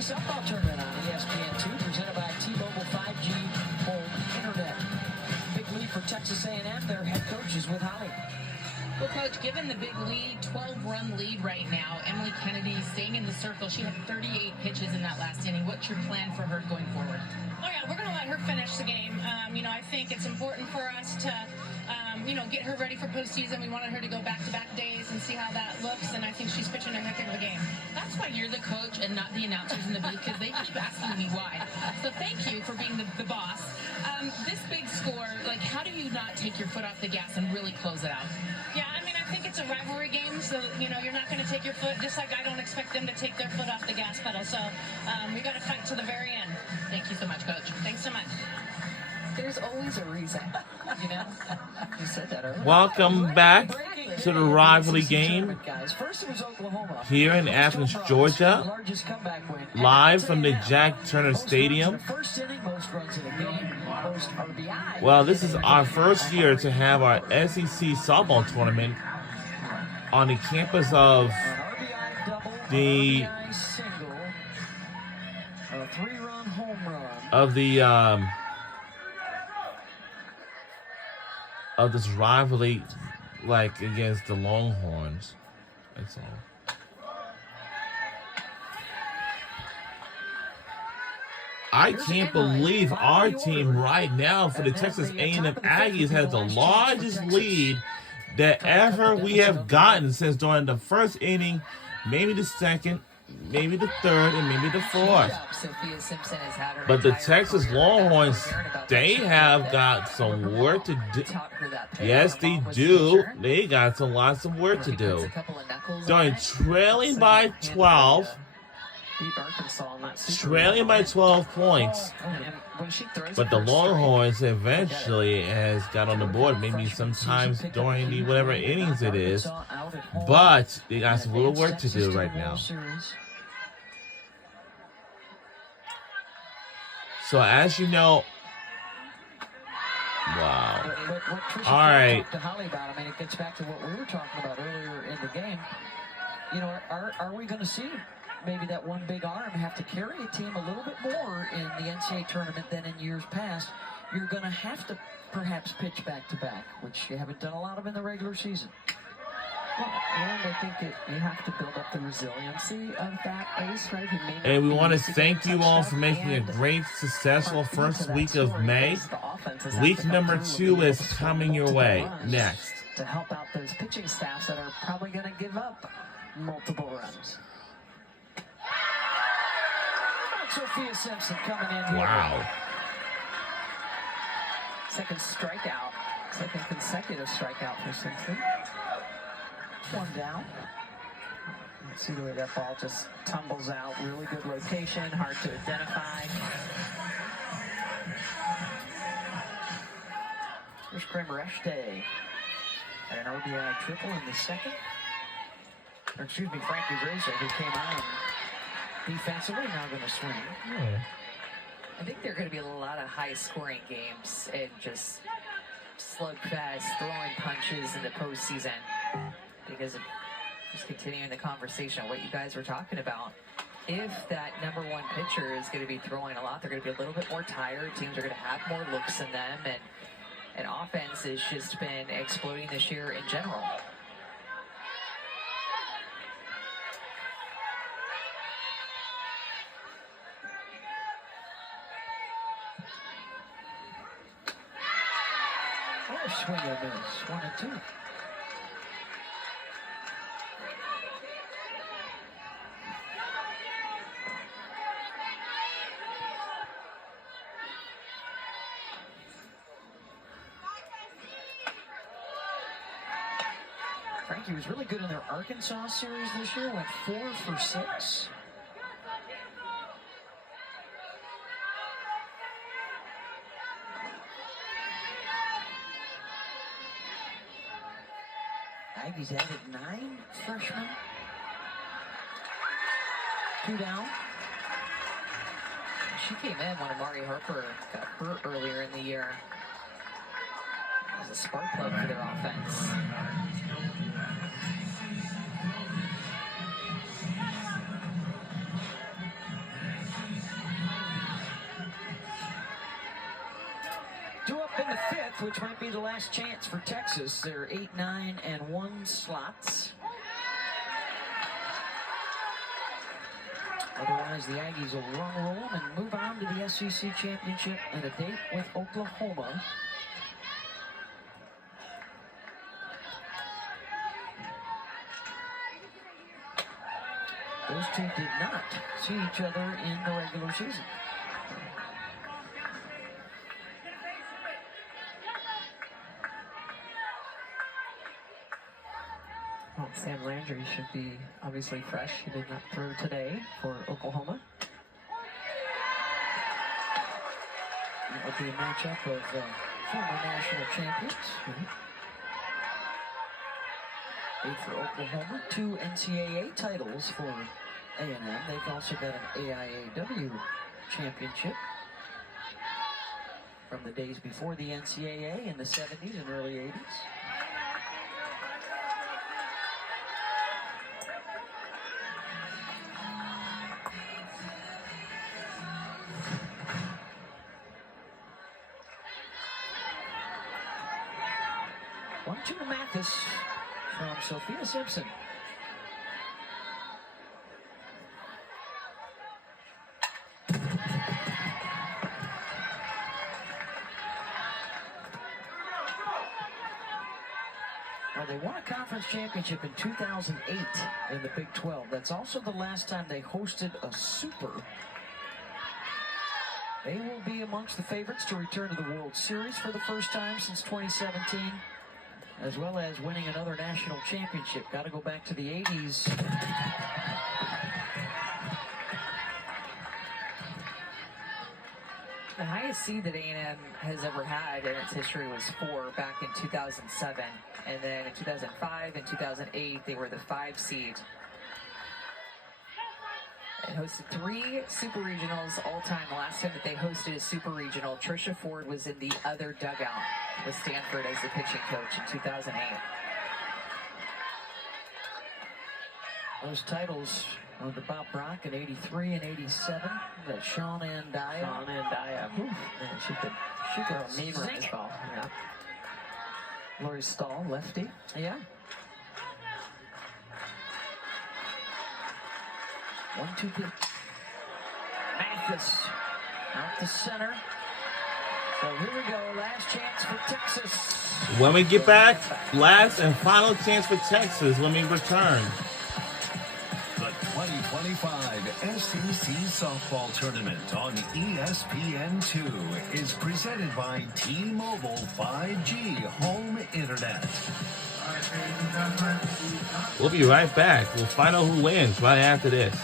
Softball tournament on ESPN2, presented by T-Mobile 5G home internet. Big lead for Texas A&M. Their head coach is with Holly. Well, Coach, given the big lead, 12-run lead right now, Emily Kennedy staying in the circle. She had 38 pitches in that last inning. What's your plan for her going forward? Oh, yeah, we're going to let her finish the game. I think it's important for us to, get her ready for postseason. We wanted her to go back-to-back days and see how that looks, and I think she's pitching a heck of a game. That's why you're the coach and not the announcers in the booth, because they keep asking me why. So thank you for being the boss. This big score, how do you not take your foot off the gas and really close it out? Yeah, I think it's a rivalry game, so, you're not going to take your foot, just like I don't expect them to take their foot off the gas pedal. So we got to fight to the very end. Thank you so much, Coach. Thanks so much. There's always a reason, You said that earlier. Welcome back to the rivalry game First it was Oklahoma. here in Athens, Georgia, Largest comeback win. live from the Jack Turner Stadium. First inning, most runs in a game, most RBI. Well, this is our first year to have our SEC softball tournament on the campus of RBI double, the RBI single, a 3-run home run. of this rivalry, against the Longhorns. That's all. I can't believe our team right now for the Texas A&M Aggies has the largest lead that ever we have gotten since during the first inning, maybe the second, maybe the third, and maybe the fourth. Sophia Simpson has had her But the entire Texas career. Longhorns, they have got some work to do. Yes, they do. They got lots of work to do. They're trailing by 12. Trailing by 12 points. But the Longhorns eventually has got on the board, maybe sometimes during the whatever innings it is. But they got some little work to do right now. So as you know, wow. All right. It gets back to what we were talking about earlier in the game. Are we going to see maybe that one big arm have to carry a team a little bit more in the NCAA tournament than in years past? You're going to have to perhaps pitch back-to-back, which you haven't done a lot of in the regular season. Well, and I think you have to build up the resiliency of that ace, right? And we want to thank you all for making a great, successful first week of May. Week number 2 is coming your way next. To help out those pitching staffs that are probably going to give up multiple runs. Sophia Simpson coming in here. Wow. Second strikeout. Second consecutive strikeout for Simpson. One down. Let's see the way that ball just tumbles out. Really good rotation. Hard to identify. Here's Kramer Eshte. An RBI triple in the second. Frankie Rizzo, who came on defensively, now going to swing. I think there are going to be a lot of high-scoring games and just slugfest, throwing punches in the postseason. Because of just continuing the conversation on what you guys were talking about. If that number one pitcher is going to be throwing a lot, they're going to be a little bit more tired. Teams are going to have more looks in them, and offense has just been exploding this year in general. Swing and miss. 1-2. Frankie was really good in their Arkansas series this year. Went 4 for 6. Aggies added 9 freshmen. 2 down. She came in when Amari Harper got hurt earlier in the year. As a spark plug for their offense. the fifth, which might be the last chance for Texas. They're 8, 9, and 1 slots. Otherwise, the Aggies will roll and move on to the SEC Championship and a date with Oklahoma. Those two did not see each other in the regular season. Well, Sam Landry should be obviously fresh. He did not throw today for Oklahoma. It will be a matchup of former national champions. 8 for Oklahoma, 2 NCAA titles for A&M. They've also got an AIAW championship from the days before the NCAA in the 70s and early 80s. One to Mathis from Sophia Simpson. Well, they won a conference championship in 2008 in the Big 12. That's also the last time they hosted a Super. They will be amongst the favorites to return to the World Series for the first time since 2017. As well as winning another national championship. Got to go back to the 80s. The highest seed that A&M has ever had in its history was 4 back in 2007. And then in 2005 and 2008, they were the 5 seed. It hosted 3 Super Regionals all time. The last time that they hosted a Super Regional, Tricia Ford was in the other dugout with Stanford as the pitching coach in 2008. Those titles under Bob Brock in 83 and 87. That Sean Andaya. Sean Andaya. Man, she could throw a mean zing rise it. ball. Yeah. Lori Stahl, lefty. Yeah. 1-2 pitch. Mathis out to center. So here we go. Last chance for Texas. When we get back, last and final chance for Texas when we return. The 2025 SEC Softball Tournament on ESPN2 is presented by T-Mobile 5G Home Internet. We'll be right back. We'll find out who wins right after this.